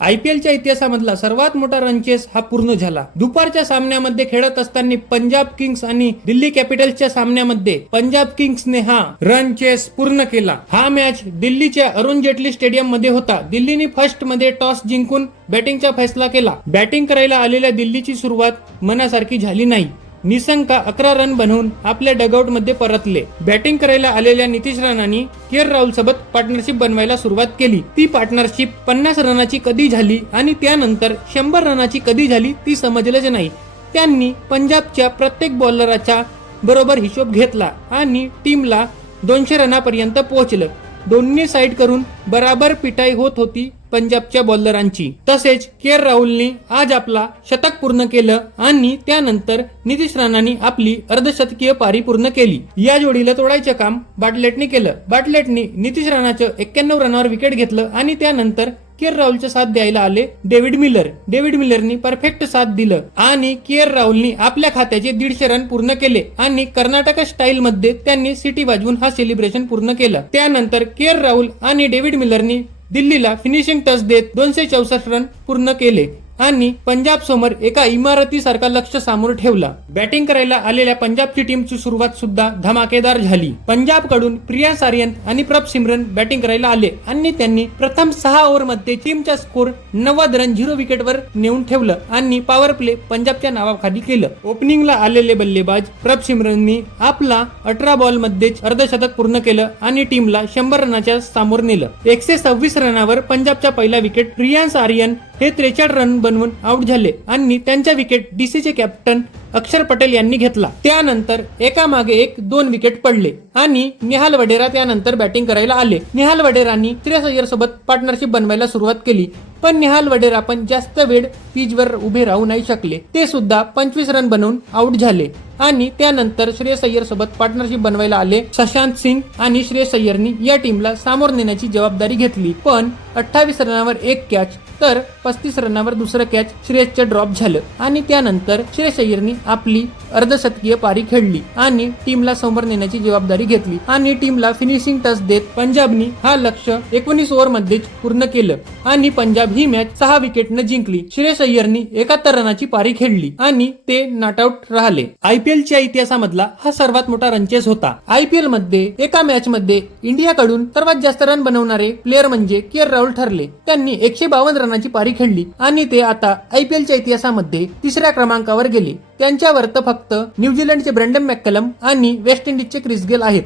आयपीएलच्या इतिहासामधला सर्वात मोठा रन चेस हा पूर्ण झाला। दुपारच्या सामन्यामध्ये खेळत असताना पंजाब किंग्स आणि दिल्ली कॅपिटल्सच्या सामन्यामध्ये पंजाब किंग्सने हा रन चेस पूर्ण केला। हा मॅच दिल्लीच्या अरुण जेटली स्टेडियम मध्ये होता। दिल्लीने फर्स्ट मध्ये टॉस जिंकून बॅटिंगचा फैसला केला। बॅटिंग करायला आलेल्या दिल्लीची सुरुवात मनासारखी झाली नाही। निसंका 11 रन बनवून आपल्या डगआउट मध्ये परतले। बॅटिंग करायला आलेल्या नितीश राणांनी के राहुल सोबत पार्टनरशिप बनवायला सुरुवात केली। ती पार्टनरशिप 50 रनाची कधी झाली आणि त्यानंतर 100 रनाची कधी झाली ती समजलेच नाही। त्यांनी पंजाबच्या प्रत्येक बॉलरच्या बरोबर हिशोब घेतला आणि टीमला 200 रनापर्यंत पोहोचलं। दोन्ही साइड करून बराबर पिटाई होत होती पंजाबच्या बॉलरांची। तसेच के राहुलने आज आपला शतक पूर्ण केलं आणि त्यानंतर नितीश राणांनी आपली अर्धशतकीय पारी पूर्ण केली। या जोडीला तोडायचं काम बाटलेटने केलं। बाटलेटने नितीश राणाचं 91 रनावर विकेट घेतलं आणि त्यानंतर के राहुलचा साथ द्यायला आले डेव्हिड मिलर। डेव्हिड मिलरनी परफेक्ट साथ दिलं आणि के राहुलनी आपल्या खात्याचे 150 रन पूर्ण केले आणि कर्नाटक स्टाईल मध्ये त्यांनी सिटी वाजवून हा सेलिब्रेशन पूर्ण केलं। त्यानंतर के राहुल आणि डेव्हिड मिलरनी दिल्लीला फिनिशिंग टच देत 264 रन पूर्ण केले आणि पंजाब समोर एका इमारतीसारखा लक्ष समोर ठेवला। बॅटिंग करायला आलेल्या पंजाबची टीमची सुरुवात सुद्धा धमाकेदार झाली। पंजाब कडून प्रियांश आर्यन आणि प्रभ सिमरन बॅटिंग करायला आले आणि त्यांनी प्रथम 6 ओव्हर मध्ये टीमचा स्कोर 90 रन 0 विकेटवर नेऊन ठेवलं आणि पॉवर प्ले पंजाबच्या नावाखाली केलं। ओपनिंगला आलेले बल्लेबाज प्रभ सिमरननी आपला 18 बॉल मध्येच अर्धशतक पूर्ण केलं आणि टीमला 100 रनाच्या समोर नेलं। 126 रनावर पंजाबचा पहिला विकेट प्रियांश आर्यन हे 43 रन बनवून आउट झाले आणि त्यांच्या विकेट डीसीचे कॅप्टन अक्षर पटेल यांनी घेतला। त्यानंतर एकामागे एक 2 विकेट पडले आणि निहाल वडेरा त्यानंतर बॅटिंग करायला आले। निहाल वडेरांनी श्रेयस अय्यर सोबत पार्टनरशिप बनवायला सुरुवात केली, पण निहाल वडेरा पण जास्त वेळ पिचवर उभे राहू नाही शकले। ते सुद्धा 25 रन बनवून आउट झाले आणि त्यानंतर श्रेयस अय्यर सोबत पार्टनरशिप बनवायला आले शशांत सिंग आणि श्रेयस अय्यरनी या टीमला सामोर नेण्याची जबाबदारी घेतली। पण 28 रनावर एक कॅच तर 35 रनावर दुसरं कॅच श्रेयसचं ड्रॉप झालं आणि त्यानंतर श्रेयस अय्यरनी आपली अर्धशतकीय पारी खेळली आणि टीमला समोर नेण्याची जबाबदारी घेतली आणि टीमला फिनिशिंग टच देत पंजाबनी हा लक्ष्य 19 ओव्हर मध्येच पूर्ण केलं आणि पंजाब ही मॅच 6 विकेटने जिंकली। श्रेयस अय्यरनी 71 रनाची पारी खेळली आणि ते नॉट आउट राहिले। आयपीएलच्या इतिहासामधला हा सर्वात मोठा रन चेस होता। आयपीएल मध्ये एका मॅच मध्ये इंडियाकडून सर्वात जास्त रन बनवणारे प्लेअर म्हणजे के राहुल ठरले। त्यांनी 152 रनाची पारी खेळली आणि ते आता आयपीएलच्या इतिहासामध्ये 3ऱ्या क्रमांकावर गेले। त्यांच्यावर तर फक्त न्यूझीलंडचे ब्रँडन मॅककलम आणि वेस्ट इंडिजचे क्रिस गेल आहेत।